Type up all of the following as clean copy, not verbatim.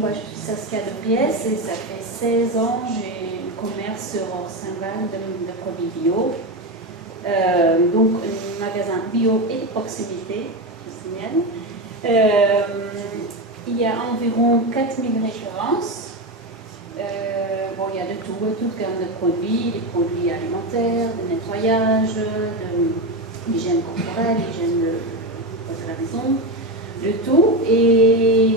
Moi, je suis Saskia de Briès et ça fait 16 ans que j'ai un commerce sur Orsainval de produits bio. Donc, un magasin bio et de proximité, je signale. Il y a environ 4000 références. Bon, il y a de tout, toute gamme de produits, des produits alimentaires, de nettoyage, d'hygiène corporelle, d'hygiène de la maison, de tout. Et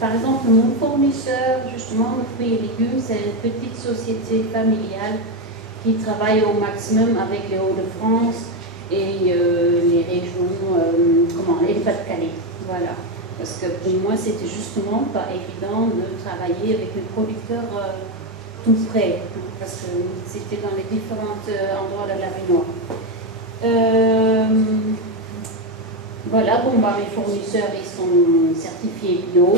par exemple, mon fournisseur, justement, de fruits et légumes, c'est une petite société familiale qui travaille au maximum avec les Hauts-de-France et les régions, les Pas-de-Calais. Voilà. Parce que pour moi, c'était justement pas évident de travailler avec les producteurs tout près, parce que c'était dans les différents endroits de la Vinois. Voilà, bon, mes fournisseurs, ils sont certifiés bio.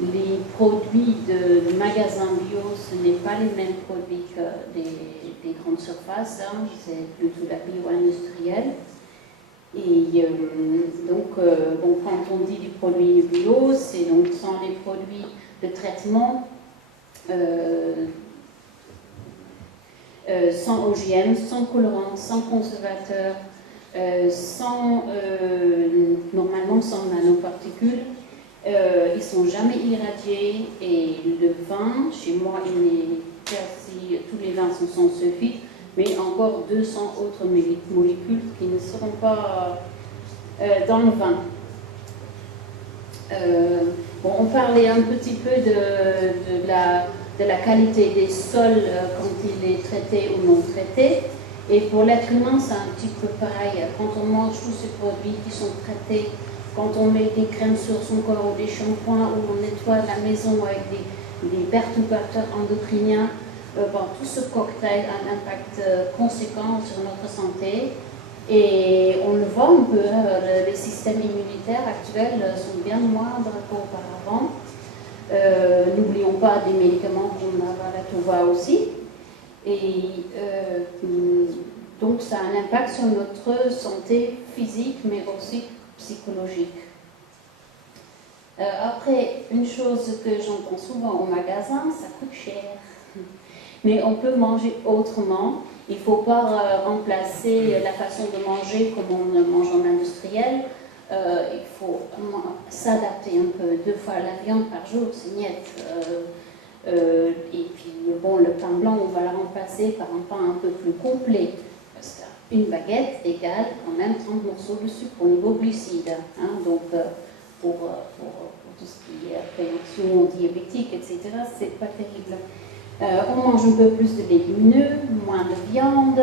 Les produits de magasins bio, ce n'est pas les mêmes produits que des grandes surfaces, hein, c'est plutôt la bio-industrielle. Et donc, quand on dit du produit bio, c'est donc sans les produits de traitement, sans OGM, sans colorant, sans conservateur, normalement sans nanoparticules. Ils ne sont jamais irradiés et le vin, chez moi, quasi tous les vins sont sans sulfite, mais encore 200 autres molécules qui ne seront pas dans le vin. On parlait un petit peu de la qualité des sols quand il est traité ou non traité. Et pour l'être humain, c'est un petit peu pareil. Quand on mange tous ces produits qui sont traités, quand on met des crèmes sur son corps ou des shampoings, ou on nettoie la maison avec des perturbateurs endocriniens, tout ce cocktail a un impact conséquent sur notre santé. Et on le voit un peu, les systèmes immunitaires actuels sont bien moindres qu'auparavant. N'oublions pas des médicaments qu'on avale à tout va aussi. Et donc ça a un impact sur notre santé physique, mais aussi psychologique. Après, une chose que j'entends souvent au magasin, ça coûte cher. Mais on peut manger autrement. Il ne faut pas remplacer la façon de manger comme on mange en industriel. Il faut s'adapter un peu. 2 fois la viande par jour, c'est niet. Et puis, le pain blanc, on va le remplacer par un pain un peu plus complet. Parce qu'une baguette égale quand même 30 morceaux de sucre au niveau glucides. Hein, donc, pour tout ce qui est prévention diabétique, etc., c'est pas terrible. On mange un peu plus de légumineux, moins de viande.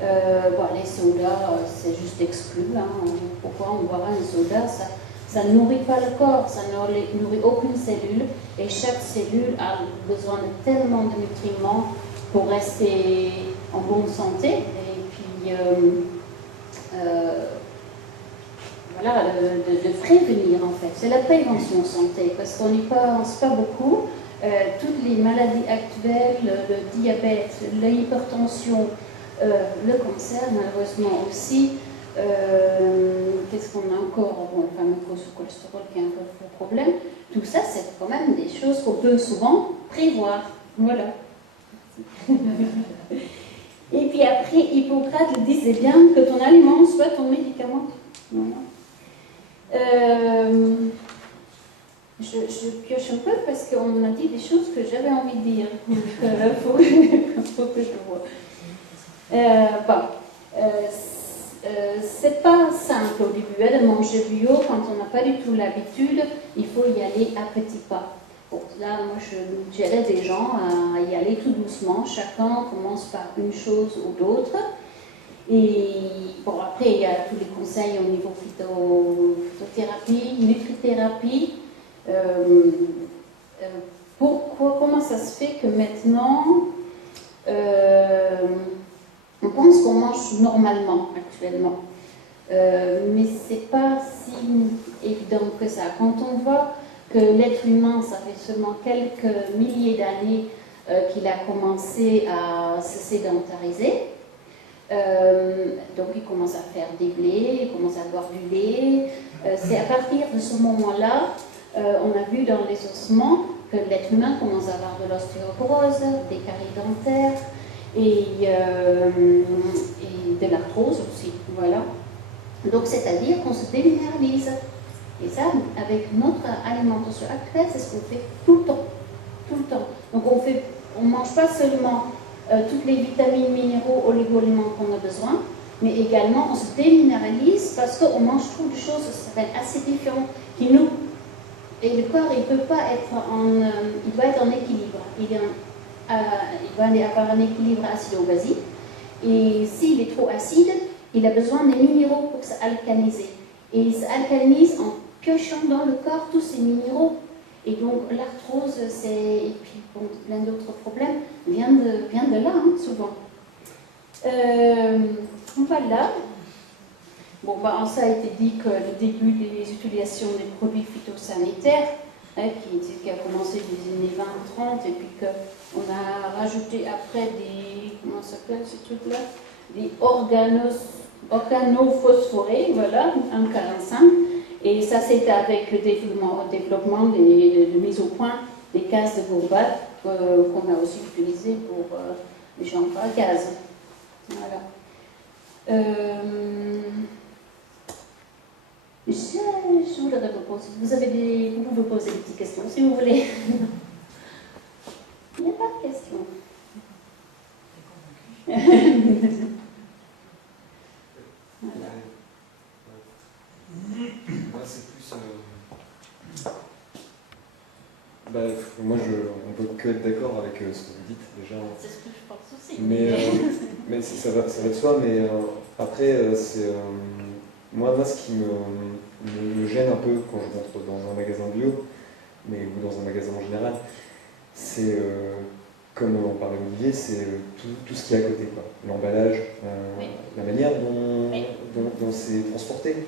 Les sodas, c'est juste exclu. Hein. Pourquoi on boira un soda? Ça ne nourrit pas le corps, ça ne nourrit aucune cellule. Et chaque cellule a besoin de tellement de nutriments pour rester en bonne santé. Et puis, de prévenir en fait. C'est la prévention santé, parce qu'on n'y pense pas beaucoup. Toutes les maladies actuelles, le diabète, l'hypertension, le cancer malheureusement aussi, qu'est-ce qu'on a encore? Le fameux cholestérol qui est un peu le problème. Tout ça, c'est quand même des choses qu'on peut souvent prévoir. Voilà. Et puis après, Hippocrate disait bien que ton aliment soit ton médicament. Voilà. Je pioche un peu parce qu'on m'a dit des choses que j'avais envie de dire. Donc, faut que je vois. C'est pas simple au début de manger bio quand on n'a pas du tout l'habitude. Il faut y aller à petits pas. Bon, là, moi, j'aide des gens à y aller tout doucement. Chacun commence par une chose ou d'autre. Et après, il y a tous les conseils au niveau phytothérapie, nutrithérapie. Comment ça se fait que maintenant, on pense qu'on mange normalement actuellement, mais c'est pas si évident que ça. Quand on voit que l'être humain, ça fait seulement quelques milliers d'années qu'il a commencé à se sédentariser, donc il commence à faire des blés, il commence à boire du lait. C'est à partir de ce moment-là On a vu dans les ossements que l'être humain commence à avoir de l'ostéoporose, des caries dentaires et de l'arthrose aussi. Voilà. Donc, c'est-à-dire qu'on se déminéralise. Et ça, avec notre alimentation actuelle, c'est ce qu'on fait tout le temps. Tout le temps. Donc, on ne mange pas seulement toutes les vitamines, minéraux, oligo-aliments qu'on a besoin, mais également on se déminéralise parce qu'on mange trop de choses, ça s'appelle acidifiants, qui nous... Et le corps, il peut pas être il doit être en équilibre. Il va avoir un équilibre acido-basique. Et s'il est trop acide, il a besoin des minéraux pour s'alcaliniser. Et il s'alcalinise en piochant dans le corps tous ces minéraux. Et donc l'arthrose, et puis bon, plein d'autres problèmes, vient de là, hein, souvent. Voilà. Bon, bah, ça a été dit que le début des utilisations des produits phytosanitaires, hein, qui a commencé des années 20-30, et puis qu'on a rajouté après des, comment ça s'appelle ces trucs-là, des organophosphorés, voilà, 1,45. Et ça, c'était avec le développement de mise au point des gaz de Bourbon qu'on a aussi utilisé pour les chambres à gaz. Voilà. Je voudrais vous poser. Vous pouvez poser des petites questions si vous voulez. Il n'y a pas de questions. Voilà. Moi, c'est plus. Moi, on peut que être d'accord avec ce que vous dites déjà. C'est ce que je pense aussi. Mais ça va de soi. Mais après, moi, ce qui me gêne un peu quand je rentre dans un magasin bio, ou dans un magasin en général, c'est, comme on parlait Olivier, c'est tout ce qui est à côté, quoi. L'emballage, Oui. la manière dont c'est transporté.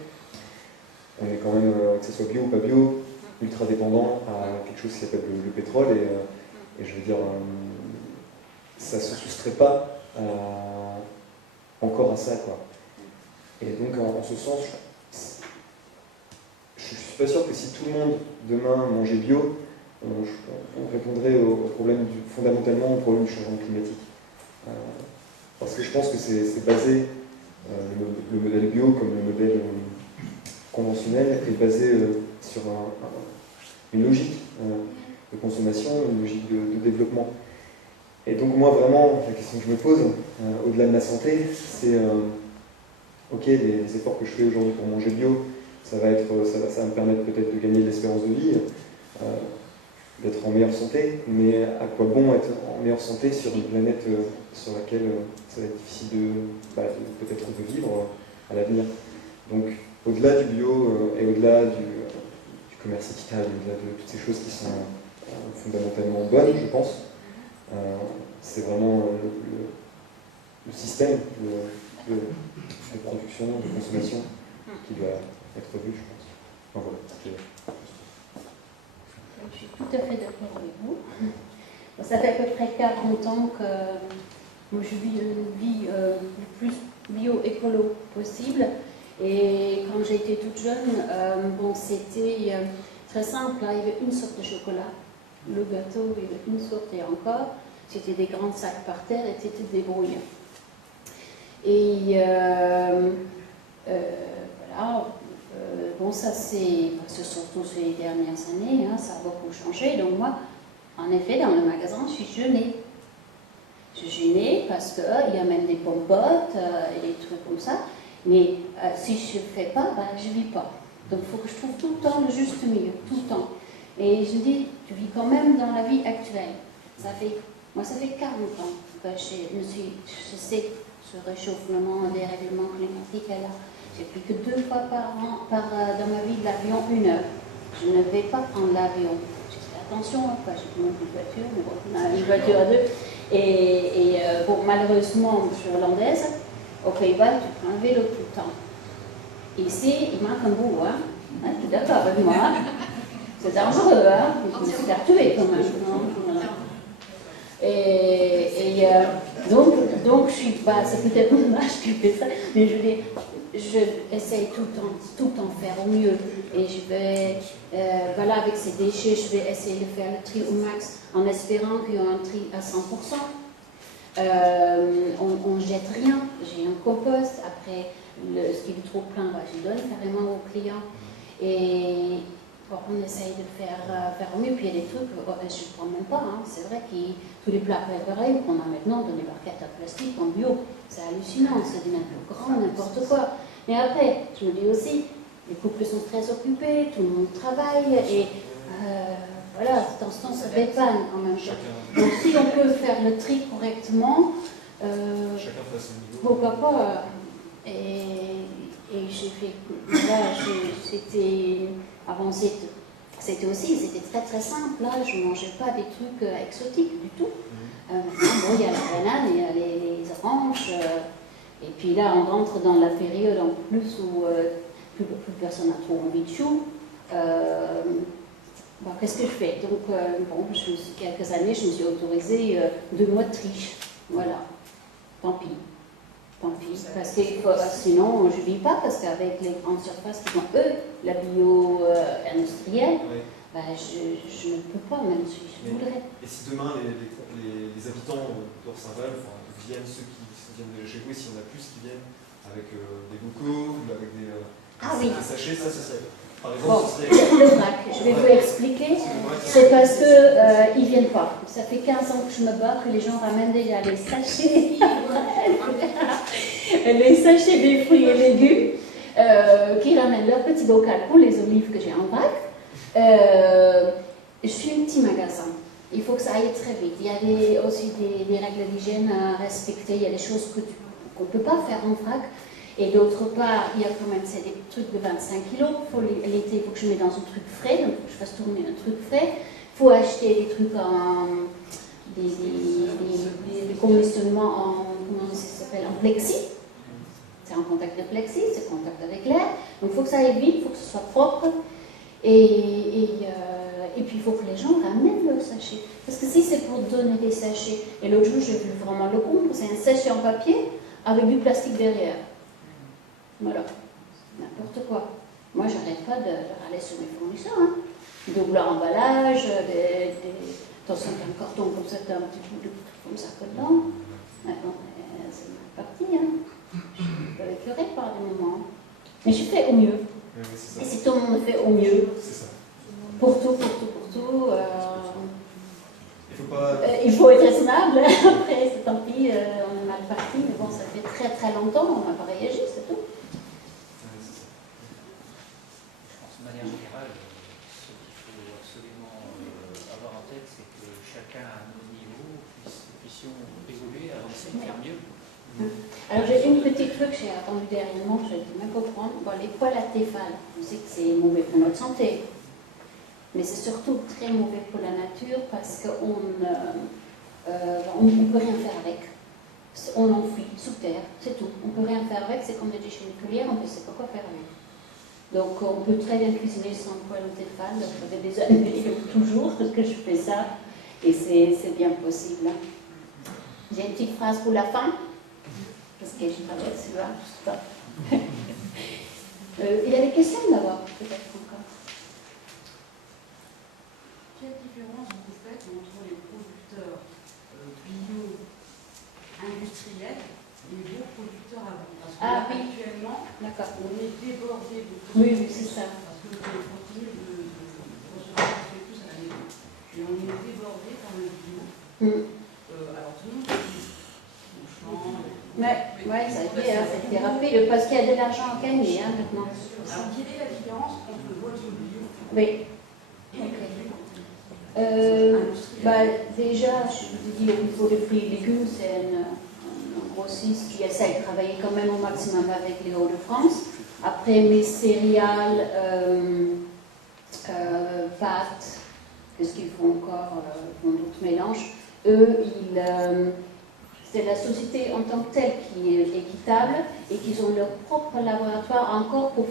On est quand même, que ce soit bio ou pas bio, ultra dépendant à quelque chose qui s'appelle le pétrole, et je veux dire, ça ne se soustrait pas encore à ça, quoi. Et donc, en ce sens, je ne suis pas sûr que si tout le monde demain mangeait bio, on répondrait fondamentalement au problème du changement climatique. Parce que je pense que c'est basé, le modèle bio comme le modèle conventionnel est basé sur une logique de consommation, une logique de développement. Et donc moi vraiment, la question que je me pose, au-delà de ma santé, c'est ok, les efforts que je fais aujourd'hui pour manger bio, ça va me permettre peut-être de gagner de l'espérance de vie, d'être en meilleure santé, mais à quoi bon être en meilleure santé sur une planète sur laquelle ça va être difficile peut-être de vivre à l'avenir. Donc au-delà du bio et au-delà du commerce équitable, au-delà de toutes ces choses qui sont fondamentalement bonnes, je pense, c'est vraiment le système de production, de consommation qui doit être revu, je pense. Enfin, voilà. Je suis tout à fait d'accord avec vous. Ça fait à peu près 40 ans que moi, je vis une vie le plus bio-écolo possible. Et quand j'étais toute jeune, c'était très simple. Hein. Il y avait une sorte de chocolat. Le gâteau, il y avait une sorte et encore. C'était des grands sacs par terre et c'était des brouilles. Et voilà. Ça c'est surtout ces dernières années, hein, ça a beaucoup changé. Donc moi, en effet, dans le magasin, je suis gênée. Je suis gênée parce qu'il y a même des pompotes et des trucs comme ça. Mais si je ne fais pas, je ne vis pas. Donc il faut que je trouve tout le temps le juste milieu, tout le temps. Et je dis, tu vis quand même dans la vie actuelle. Moi, ça fait 40 ans que je sais ce réchauffement, des règlements climatiques est là. J'ai pris que 2 fois dans ma vie de l'avion, 1 heure. Je ne vais pas prendre l'avion. Je fais attention, j'ai pas une voiture, mais bon, on a une voiture à 2. Et malheureusement, je suis hollandaise. Aux Pays-Bas, tu prends un vélo tout le temps. Ici, il manque un bout, hein. Tu es d'accord avec moi, hein? C'est dangereux, hein. Il faut se faire tuer quand même. Donc je suis pas, c'est peut-être mon âge qui fait ça, mais je dis, je essaye tout le temps faire au mieux. Et je vais, voilà, avec ces déchets, je vais essayer de faire le tri au max en espérant qu'il y a un tri à 100%. On ne jette rien, j'ai un compost, après ce qui est trop plein, bah, je donne carrément aux clients. Et bon, on essaye de faire au mieux, puis il y a des trucs, je ne prends même pas, hein. C'est vrai que tous les plats préparés qu'on a maintenant dans les barquettes en plastique, en bio, c'est hallucinant, c'est n'importe grand, n'importe quoi. Mais après, je me dis aussi, les couples sont très occupés, tout le monde travaille, et voilà, de temps en temps, ça dépanne en même temps. Donc si on peut faire le tri correctement, pourquoi pas. Et j'ai fait, là, c'était, avant c'était aussi, c'était très très simple, là, je ne mangeais pas des trucs exotiques du tout. Maintenant, bon, il y a la banane, il y a les oranges, et puis là, on rentre dans la période en plus où plus personne n'a trop envie de chou. Bon, qu'est-ce que je fais? Donc, bon, quelques années, je me suis autorisée 2 mois de triche. Voilà. Tant pis. Tant pis. Parce que sinon, je ne vis pas, parce qu'avec les grandes surfaces qui font, eux, la bio-industrielle, bah, je ne peux pas, même si je voudrais. Et si demain, les habitants d'Orsainval, viennent, ceux qui viennent de chez vous, s'il y en a plus qui viennent avec des bocaux, ou avec des sachets, ça, c'est ça. Par exemple, bon, le vrac, je vais vous expliquer. C'est parce qu'ils ne viennent pas. Ça fait 15 ans que je me bats, que les gens ramènent déjà les sachets, les sachets des fruits et légumes, qui ramènent leur petit bocal pour les olives que j'ai en vrac. Je suis un petit magasin. Il faut que ça aille très vite. Il y a aussi des règles d'hygiène à respecter. Il y a des choses qu'on ne peut pas faire en vrac. Et d'autre part, il y a quand même des trucs de 25 kilos. L'été, il faut que je mette dans un truc frais, donc il faut que je fasse tourner un truc frais. Il faut acheter des trucs des conditionnements comment ça s'appelle, en plexi. C'est en contact de plexi, c'est en contact avec l'air. Donc il faut que ça aille vite, il faut que ce soit propre. Et puis il faut que les gens ramènent le sachet. Parce que si c'est pour donner des sachets, et l'autre jour j'ai vu vraiment le coup, c'est un sachet en papier avec du plastique derrière. Voilà, n'importe quoi. Moi, j'arrête pas de râler sur mes fournisseurs. Hein. Double emballage, attention, un carton comme ça, t'as un petit bout de comme ça dedans. Maintenant, c'est ma partie. Hein. Je peux écœurer par des moments. Mais je fais au mieux. Et si tout le monde fait au mieux, pour tout. Il faut être raisonnable. Après, c'est tant pis, on est mal parti. Mais bon, ça fait très très longtemps, on n'a pas réagi, c'est tout. De manière générale, ce qu'il faut absolument avoir en tête, c'est que chacun à nos niveaux puissions évoluer, avancer, faire mieux. Alors j'ai une petite truc, j'ai attendu dernièrement, je ne vais même pas prendre. Bon, les poils à Tefal, on sait que c'est mauvais pour notre santé, mais c'est surtout très mauvais pour la nature parce qu'on ne peut rien faire avec. On l'enfuit sous terre, c'est tout. On ne peut rien faire avec, c'est comme des déchets nucléaires, on ne sait pas quoi faire avec. Donc on peut très bien cuisiner sans poil au Tefal, ça fait des années, toujours que je fais ça, et c'est bien possible. J'ai une petite phrase pour la fin, parce que je travaille celui-là. Il y a des questions d'abord, peut-être encore. Quelle différence vous faites entre les producteurs bio-industriels et les beaux producteurs avant? Parce que là, actuellement, on est débordé de producteurs. Oui, c'est ça. Parce que vous continuez de recevoir tous à la maison. Et on est débordé par le bio. Alors tout le monde dit, ouais, ça a été rapide, parce qu'il y a de l'argent à gagner maintenant. Alors quelle est la différence entre votre bio et déjà, je vous ai dit, au niveau des fruits et légumes, c'est un grossiste qui essaie de travailler quand même au maximum avec les Hauts-de-France. Après, mes céréales, pâtes, qu'est-ce qu'ils font encore? Ils font d'autres mélanges. Eux, c'est la société en tant que telle qui est équitable et qu'ils ont leur propre laboratoire encore pour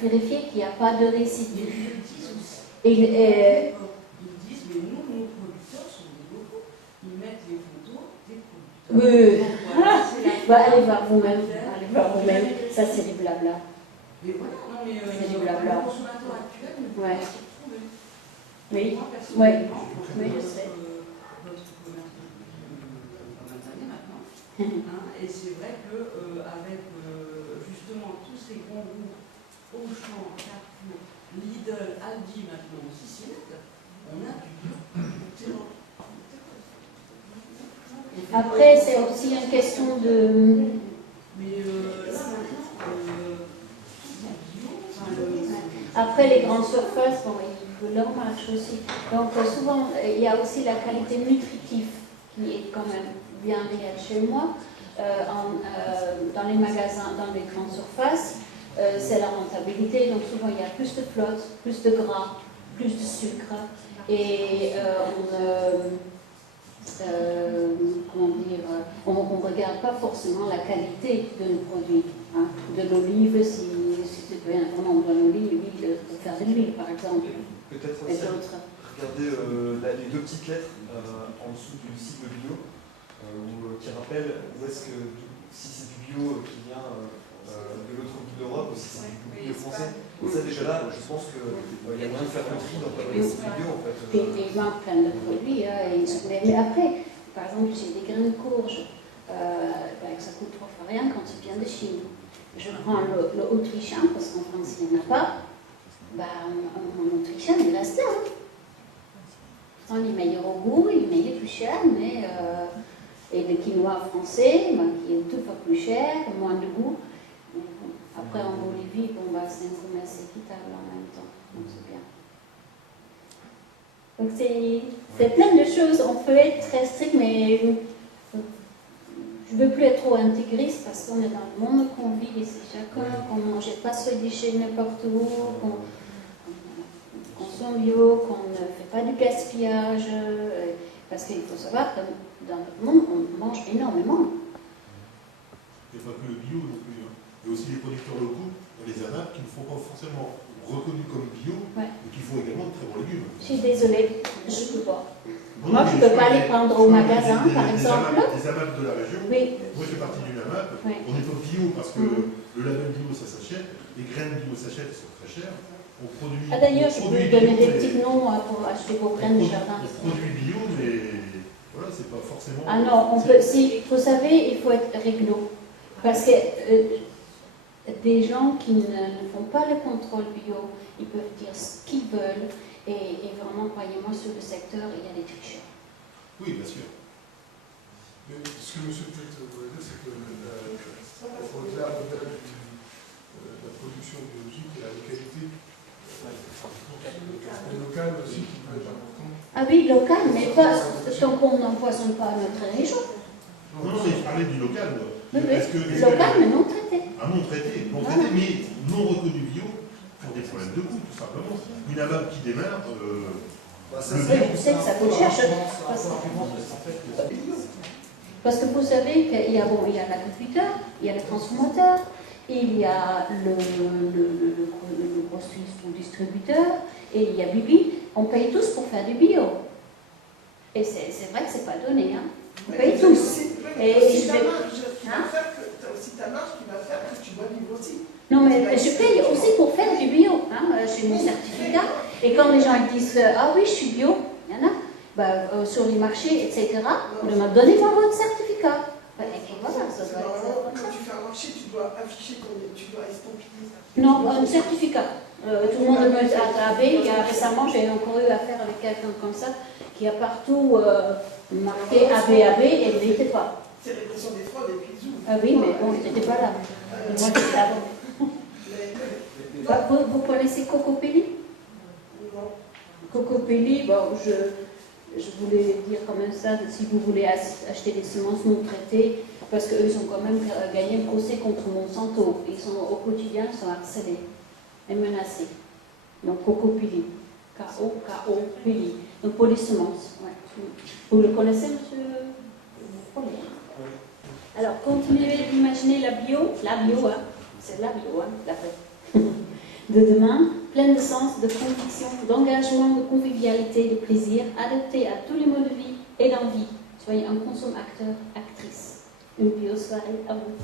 vérifier qu'il n'y a pas de résidus. Ils disent, mais nous, nos producteurs sont des locaux. Ils mettent les photos des producteurs. Oui. Allez voir vous-même. Enfin, ou même, ça c'est du blabla. Mais voilà, non, mais C'est du blabla. le consommateur actuel ne peut Ouais. pas s'y retrouver. Oui. Moi, personnellement, Oui, je sais. Votre commerce depuis pas mal d'années maintenant. Hein, et c'est vrai qu'avec justement tous ces grands groupes, Auchan, Carrefour, Lidl, Aldi, maintenant aussi Cinet, on a du bio. Après, c'est aussi une question de... Mais là maintenant, Après, les grandes surfaces, bon, ils leur marche aussi. Donc, souvent, il y a aussi la qualité nutritive qui est quand même bien réelle chez moi. Dans les magasins, dans les grandes surfaces, c'est la rentabilité. Donc, souvent, il y a plus de flotte, plus de gras, plus de sucre. Et comment dire, on ne regarde pas forcément la qualité de nos produits. Hein. De l'olive, si c'est vraiment de l'olive, pour faire de l'huile, par exemple. Peut-être Et aussi d'autres. regardez les deux petites lettres en dessous du cible bio, qui rappellent où est-ce que, si c'est du bio qui vient de l'autre bout de l'Europe, ou si c'est du bio français. Et ça, déjà là, je pense qu'il y a moyen de faire un tri dans les produits bio, en fait. Il manque plein de produits. Hein, mais après, par exemple, j'ai des graines de courge. Ça coûte 3 fois rien quand ça vient de Chine. Je prends le autrichien, parce qu'en France, il n'y en a pas. En autrichien, il reste là. Hein. Pourtant, il est meilleur au goût, il est meilleur plus cher, mais... et le quinoa français, qui est 2 fois plus cher, moins de goût. Après, en Bolivie, c'est un commerce équitable en même temps. Donc, c'est bien. Donc, c'est plein de choses. On peut être très strict, mais je ne veux plus être trop intégriste parce qu'on est dans le monde qu'on vit et c'est chacun, qu'on ne mange pas ses déchets n'importe où, qu'on consomme bio, qu'on ne fait pas du gaspillage. Parce qu'il faut savoir que dans le monde, on mange énormément. Il n'y a pas que le bio non plus. Hein. Il y a aussi les producteurs locaux, les ANAP, qui ne sont pas forcément reconnus comme bio, mais qui font également de très bons légumes. Je suis désolée, je ne peux pas. Moi, je ne peux pas les prendre au magasin, par exemple. Les AMAP de la région, oui. Moi je fais partie d'une AMAP, oui. On n'est pas bio parce que le label bio ça s'achète, les graines bio s'achètent, elles sont très chères. D'ailleurs, je peux vous donner des petits noms pour acheter vos graines de jardin. On produit bio, mais voilà, c'est pas forcément... Ah non, on peut, si, vous savez, il faut être réglo. Parce que des gens qui ne font pas le contrôle bio, ils peuvent dire ce qu'ils veulent. Et vraiment, croyez-moi, sur le secteur, il y a des tricheurs. Oui, bien sûr. Mais ce que M. Puit voulait dire, c'est que au-delà de la production biologique et la localité, le local aussi qui peut être important. Ah oui, local, mais pas tant qu'on n'empoisonne pas notre région. Non, mais je parlais du local, moi. Oui, local, mais non traité. Ah, non traité, mais non reconnu bio pour des problèmes de coût, tout simplement. Une AMAP qui démarre... je sais que ça coûte cher. Parce que vous savez qu'il y a, l'agriculteur, il y a le transformateur, il y a le grossiste ou distributeur, et il y a Bibi. On paye tous pour faire du bio. Et c'est vrai que c'est pas donné. Hein. On paye tous. Et tu as aussi ta marge qui va faire que tu dois vivre aussi. Non, mais je paye aussi pour faire du bio. Hein. J'ai mon certificat. Et quand les gens disent ah oui, je suis bio, il y en a, sur les marchés, etc., on demande donnez-moi votre certificat. Voilà, ça doit être... Quand tu fais un marché, tu dois afficher combien, tu dois estampiller. Non, un certificat. Tout le monde me l'a attrapé. Récemment, j'ai encore eu affaire avec quelqu'un comme ça qui a partout marqué ABAB et il n'était pas. C'est répression des fraudes et puis zou. Ah oui, mais bon, il n'était pas là. Moi, j'étais là. Vous connaissez Cocopelli? Non. Cocopelli, bon, je voulais dire quand même ça, si vous voulez acheter des semences non traitées, parce qu'eux, ils ont quand même gagné le procès contre Monsanto. Ils sont au quotidien, ils sont harcelés et menacés. Donc Cocopelli, K-O-K-O-P-I. Donc pour les semences. Ouais. Vous le connaissez, monsieur? Alors, continuez d'imaginer la bio, hein, c'est la bio, hein, la vraie, de demain, pleine de sens, de conviction, d'engagement, de convivialité, de plaisir, adaptée à tous les modes de vie et d'envie. Soyez un consommateur, actrice. Une bio soirée à vous.